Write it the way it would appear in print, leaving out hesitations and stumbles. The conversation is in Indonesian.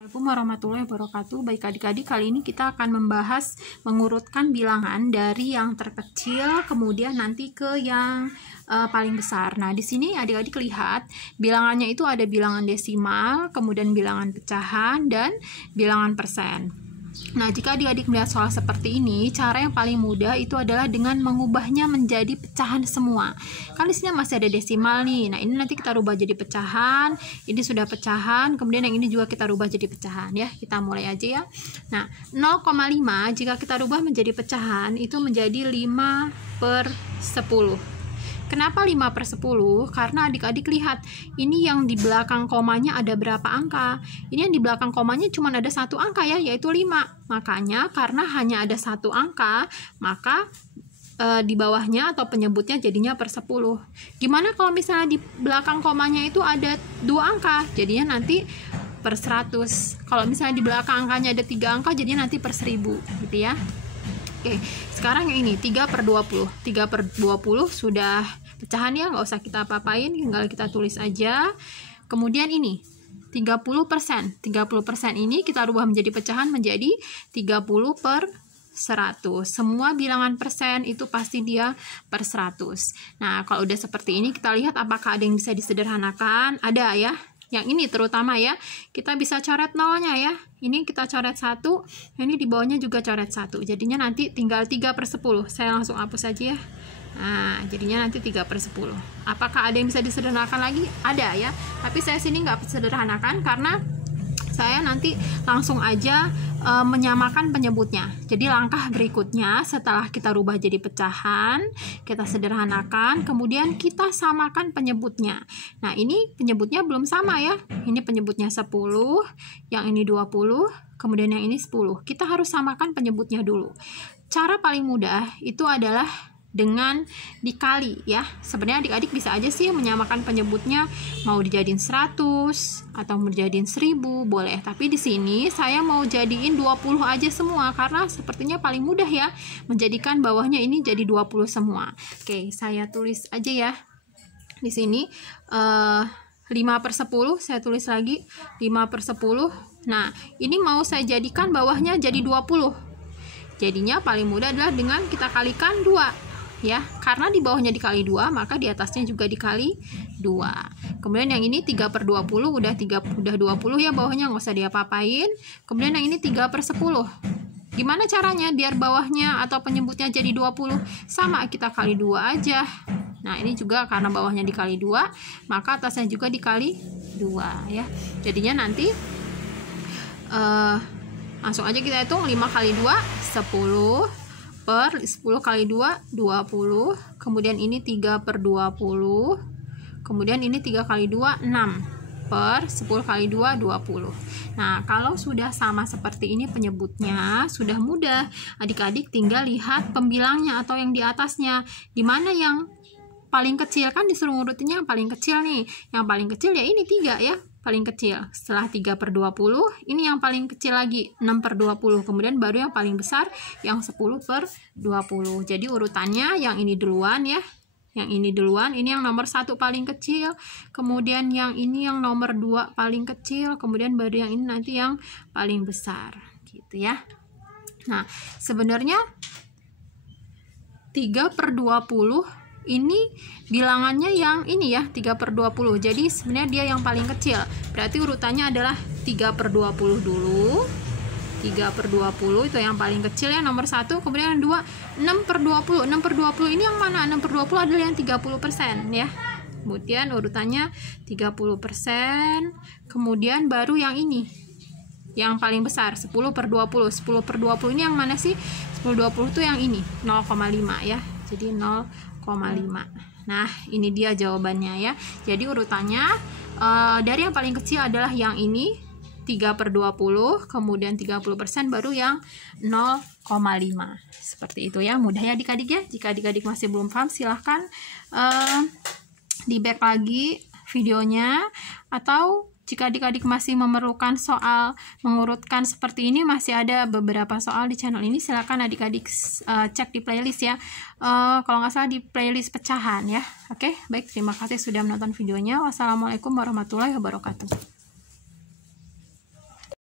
Assalamualaikum warahmatullahi wabarakatuh. Baik adik-adik, kali ini kita akan membahas mengurutkan bilangan dari yang terkecil kemudian nanti ke yang paling besar. Nah, di sini adik-adik lihat bilangannya itu ada bilangan desimal, kemudian bilangan pecahan dan bilangan persen. Nah, jika adik-adik melihat soal seperti ini, cara yang paling mudah itu adalah dengan mengubahnya menjadi pecahan semua. Kan di sini masih ada desimal nih. Nah, ini nanti kita rubah jadi pecahan. Ini sudah pecahan, kemudian yang ini juga kita rubah jadi pecahan ya. Kita mulai aja ya. Nah, 0,5 jika kita rubah menjadi pecahan itu menjadi 5/10. Kenapa 5/10? Karena adik-adik lihat, ini yang di belakang komanya ada berapa angka? Ini yang di belakang komanya cuma ada satu angka ya, yaitu 5. Makanya karena hanya ada satu angka, maka di bawahnya atau penyebutnya jadinya per 10. Gimana kalau misalnya di belakang komanya itu ada 2 angka? Jadinya nanti per 100. Kalau misalnya di belakang angkanya ada 3 angka, jadinya nanti per 1000, gitu ya. Oke, sekarang yang ini 3/20. 3/20 sudah pecahan ya, nggak usah kita apa-apain, tinggal kita tulis aja. Kemudian ini 30%. 30% ini kita rubah menjadi pecahan menjadi 30/100. Semua bilangan persen itu pasti dia per 100. Nah, kalau udah seperti ini kita lihat apakah ada yang bisa disederhanakan. Ada ya. Yang ini terutama ya, kita bisa coret nolnya ya. Ini kita coret 1, ini di bawahnya juga coret 1. Jadinya nanti tinggal 3/10. Saya langsung hapus aja ya. Nah, jadinya nanti 3/10. Apakah ada yang bisa disederhanakan lagi? Ada ya. Tapi saya sini nggak sederhanakan karena saya nanti langsung aja menyamakan penyebutnya. Jadi langkah berikutnya setelah kita rubah jadi pecahan, kita sederhanakan, kemudian kita samakan penyebutnya. Nah, ini penyebutnya belum sama ya. Ini penyebutnya 10, yang ini 20, kemudian yang ini 10. Kita harus samakan penyebutnya dulu. Cara paling mudah itu adalah dengan dikali ya. Sebenarnya adik-adik bisa aja sih menyamakan penyebutnya, mau dijadiin 100 atau mau dijadiin 1000 boleh, tapi di sini saya mau jadiin 20 aja semua karena sepertinya paling mudah ya menjadikan bawahnya ini jadi 20 semua. Oke, saya tulis aja ya di sini 5/10, saya tulis lagi 5/10. Nah, ini mau saya jadikan bawahnya jadi 20. Jadinya paling mudah adalah dengan kita kalikan 2 ya, karena di bawahnya dikali 2 maka di atasnya juga dikali 2. Kemudian yang ini 3/20 udah 20 ya, bawahnya nggak usah diapa-apain. Kemudian yang ini 3/10. Gimana caranya biar bawahnya atau penyebutnya jadi 20? Sama, kita kali 2 aja. Nah, ini juga karena bawahnya dikali 2 maka atasnya juga dikali 2 ya. Jadinya nanti langsung aja kita hitung 5 kali 2 10 per 10 kali 2 20, kemudian ini 3/20, kemudian ini 3 kali 2 6 per 10 kali 2 20. Nah, kalau sudah sama seperti ini penyebutnya, sudah mudah. Adik-adik tinggal lihat pembilangnya atau yang di atasnya. Di mana yang paling kecil? Kan disuruh ngurutinnya yang paling kecil nih. Yang paling kecil ya ini 3 ya. Paling kecil setelah 3/20, ini yang paling kecil lagi 6/20, kemudian baru yang paling besar yang 10/20. Jadi urutannya yang ini duluan ya, yang ini duluan, ini yang nomor 1 paling kecil, kemudian yang ini yang nomor 2 paling kecil, kemudian baru yang ini nanti yang paling besar gitu ya. Nah, sebenarnya 3/20 ini bilangannya yang ini ya, 3/20. Jadi sebenarnya dia yang paling kecil. Berarti urutannya adalah 3/20 dulu. 3/20 itu yang paling kecil ya, nomor 1. Kemudian yang 2 6/20. 6/20 ini yang mana? 6/20 adalah yang 30% ya. Kemudian urutannya 30%. Kemudian baru yang ini, yang paling besar 10/20. 10/20 ini yang mana sih? 10/20 itu yang ini 0,5 ya. Jadi 0,5. Nah, ini dia jawabannya ya. Jadi urutannya dari yang paling kecil adalah yang ini 3/20, kemudian 30%, baru yang 0,5. Seperti itu ya. Mudah ya adik-adik ya. Jika adik-adik masih belum paham, silahkan di back lagi videonya, atau jika adik-adik masih memerlukan soal mengurutkan seperti ini, masih ada beberapa soal di channel ini, silakan adik-adik cek di playlist ya. Kalau nggak salah di playlist pecahan ya. Oke, baik, terima kasih sudah menonton videonya. Wassalamualaikum warahmatullahi wabarakatuh.